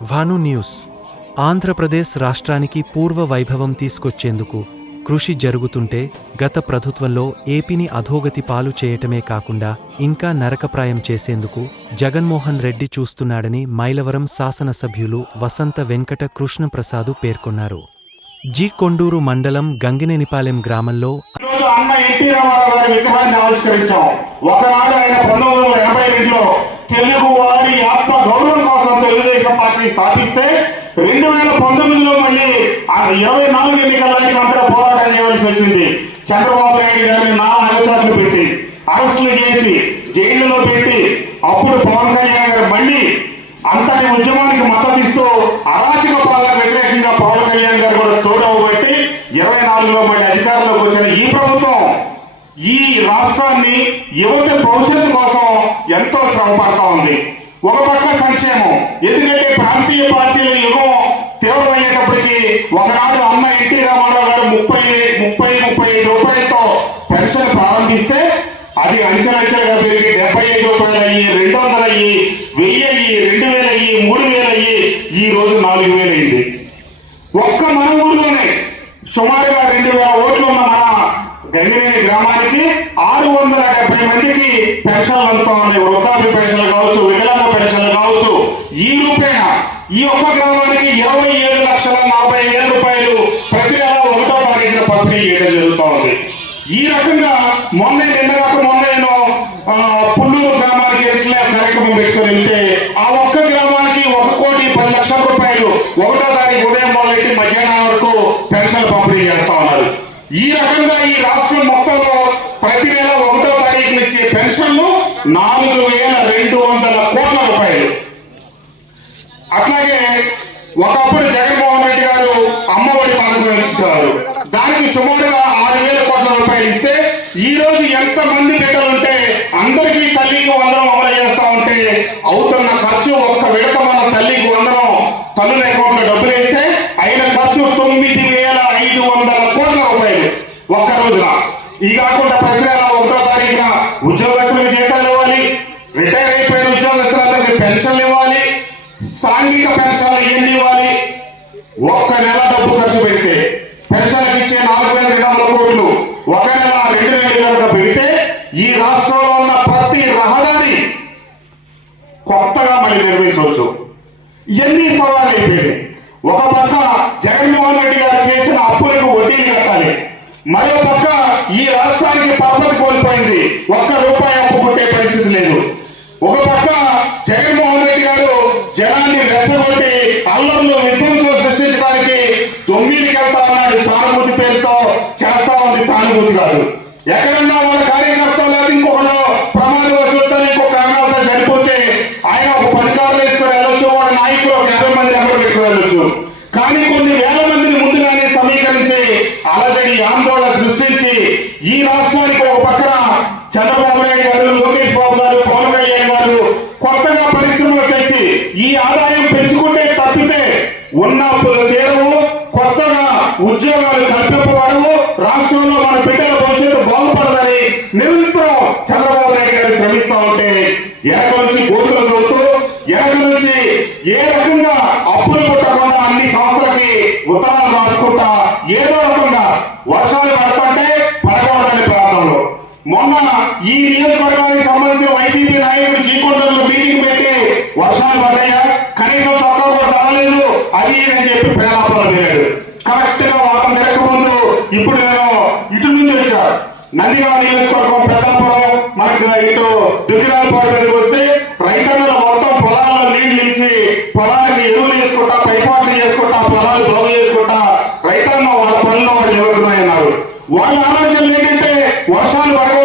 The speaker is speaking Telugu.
భాను న్యూస్. ఆంధ్రప్రదేశ్ రాష్ట్రానికి పూర్వ వైభవం తీసుకొచ్చేందుకు కృషి జరుగుతుంటే గత ప్రభుత్వంలో ఏపీని అధోగతి పాలు చేయటమే కాకుండా ఇంకా నరకప్రాయం చేసేందుకు జగన్మోహన్ రెడ్డి చూస్తున్నాడని మైలవరం శాసనసభ్యులు వసంత వెంకట కృష్ణప్రసాదు పేర్కొన్నారు. జి కొండూరు మండలం గంగినేనిపాలెం గ్రామంలో అన్న ఎన్టీ రామారావు గారి విగ్రహాన్ని ఆవిష్కరించాం. ఒకనాడు ఆయన పంతొమ్మిది వందల ఎనభై రెండులో తెలుగు వారి పార్టీని స్థాపిస్తే రెండు వేల పంతొమ్మిదిలో మళ్ళీ ఇరవై నాలుగు ఎన్నికలకి అంతా పోరాటం చేయవలసి వచ్చింది. చంద్రబాబు నాయుడు గారిని నా అగచాట్లు పెట్టి అరెస్టులు చేసి జైళ్ళలో పెట్టి అప్పుడు పవన్ కళ్యాణ్ గారు మళ్ళీ అంతటి ఉద్యమానికి మద్దతు ఇస్తూ అరాచక పాలకు వ్యతిరేకంగా పవన్ కళ్యాణ్ గారు కూడా తోడవబట్టి ఇరవై నాలుగులో మళ్ళీ అధికారంలోకి వచ్చిన ఈ ప్రభుత్వం ఈ రాష్ట్రాన్ని యువత భవిష్యత్తు కోసం ఎంతో శ్రమ పడతా ఉంది. ఒక పక్క సంక్షేమం ఎందుకంటే ముప్పై ముప్పై ముప్పై ఐదు రూపాయలతో పెన్షన్ ప్రారంభిస్తే అది అంచెలంచెలుగా పెరిగి డెబ్బై ఐదు రూపాయలు అయ్యి రెండు వందలు అయ్యి వెయ్యి అయ్యి రెండు వేలు అయ్యి మూడు వేలు అయ్యి ఈ రోజు నాలుగు వేలు అయింది. ఒక్క మన ఊర్లోనే సుమారుగా రెండు వేల ఓట్లు ఉన్న మన గంగిరేణి గ్రామానికి ఆరు వందల డెబ్బై మందికి పెన్షన్లు అందుతా ఉన్నాయి. వృద్ధాప్య పెన్షన్లు కావచ్చు వికలాంగ పెన్షన్లు కావచ్చు. ఈ రూపేణ ఈ ఒక్క గ్రామానికి ఇరవై ఏడు లక్షల నలభై వేల ఈ రకంగా మొన్న నిన్నగాక మొన్న నేను పుల్లూరు గ్రామానికి ఎట్లా కార్యక్రమం పెట్టుకుని వెళ్తే ఆ ఒక్క గ్రామానికి ఒక కోటి పది లక్షల రూపాయలు ఒకటో తారీఖు ఉదయం మొదలెట్టి మధ్యాహ్నం వరకు పెన్షన్ పంపిణీ చేస్తా ఉన్నారు. ఈ రకంగా ఈ రాష్ట్రం మొత్తంలో ప్రతి నెల ఒకటో తారీఖున ఇచ్చే పెన్షన్లు నాలుగు వేల రెండు వందల కోట్ల రూపాయలు. అట్లాగే ఒకప్పుడు జగన్మోహన్ రెడ్డి గారు అమ్మఒడి పథకం ఇచ్చారు దానికి సుమారు ఎంత మంది బిడ్డలుంటే అందరికీ తల్లికి వందనం అమలు చేస్తా ఉంటే అవుతున్న ఖర్చు ఒక్క విడత మన తల్లికి వందనం తల్లుల అకౌంట్లో డబ్బులు వేస్తే అయిన ఖర్చు తొమ్మిది వేల ఐదు వందల కోట్ల రూపాయలు ఒక్క రోజున. ఈ కాకుండా ప్రతి నెల ఒకటో తారీఖున ఉద్యోగస్తులకు జీతాలు ఇవ్వాలి రిటైర్ అయిపోయిన ఉద్యోగస్తులందరికీ పెన్షన్లు ఇవ్వాలి సాంఘిక పెన్షన్లు ఎన్ని ఇవ్వాలి? ఒక్క నెల డబ్బు ఖర్చు పెడితే పెన్షన్లకు ఇచ్చే నాలుగు వేల రెండు వందల కోట్లు ఒక నెల రెండు వేలు కనుక పెడితే ఈ రాష్ట్రంలో ఉన్న ప్రతి రహదారి కొత్తగా మళ్ళీ నిర్మించవచ్చు. ఇవన్నీ సవాళ్ళు అయిపోయింది ఒక పక్క జగన్మోహన్ రెడ్డి గారు చేసిన అప్పులకు వడ్డీ కట్టాలి. మరో పక్క ఈ రాష్ట్రానికి పరపతి కోల్పోయింది. ఒక్క రూపాయి అప్పు కొట్టే పరిస్థితి లేదు. ఒక పక్క జగన్మోహన్ రెడ్డి గారు జనాన్ని రెచ్చగొట్టి అల్లంలో విధ్వంసం సృష్టించడానికి తొమ్మిదికి వెళ్తా ఉన్నాడు సానుభూతి పేరుతో చేస్తా ఉంది సానుభూతి కాదు ఎక్కడన్నా వాళ్ళ కార్యకర్త ఈ రాష్ట్రానికి ఒక పక్కన చంద్రబాబు నాయుడు గారు లోకేష్ బాబు గారు పవన్ కళ్యాణ్ గారు కొత్తగా పరిశ్రమలు తెచ్చి ఈ ఆదాయం పెంచుకుంటే తప్పితే ఉన్న అప్పులు తీరవు కొత్తగా ఉద్యోగాలు కల్పింపబడవు రాష్ట్రంలో మన బిడ్డల భవిష్యత్తు బాగుపడదని నిరంతరం చంద్రబాబు నాయుడు గారు శ్రమిస్తా ఉంటే వెనక నుంచి గోతులు దొరుకుతూ వెనక నుంచి ఏ రకంగా అప్పులు కొట్టకుండా అన్ని సంస్థలకి ఉత్తరాలు రాసుకుంటా వర్షాలు పడ్డాయా. కనీసం చొక్కా కూడా రాలేదు అది ఇది అని చెప్పి ప్రేలాపలు పేరాడు కరెక్ట్గా వారం తిరగక ఇప్పుడు నేను ఇటు నుంచి వచ్చా. నందిగామ నియోజకవర్గం పెద్దాపురం మనకి ఇటు దుగ్గిరాలపాడు మీదకి వస్తే రైతన్నలు మొత్తం పొలాల్లో నీళ్ళు ఇచ్చి పొలానికి ఎరువులు చేసుకుంటా పైపాట్లు చేసుకుంటా పొలాలు బాగు చేసుకుంటా రైతన్న వాళ్ళ పనులు వాళ్ళు నిలబడుతున్నాయన్నారు వాళ్ళ ఆలోచనలు ఏంటంటే వర్షాలు పడకూడదు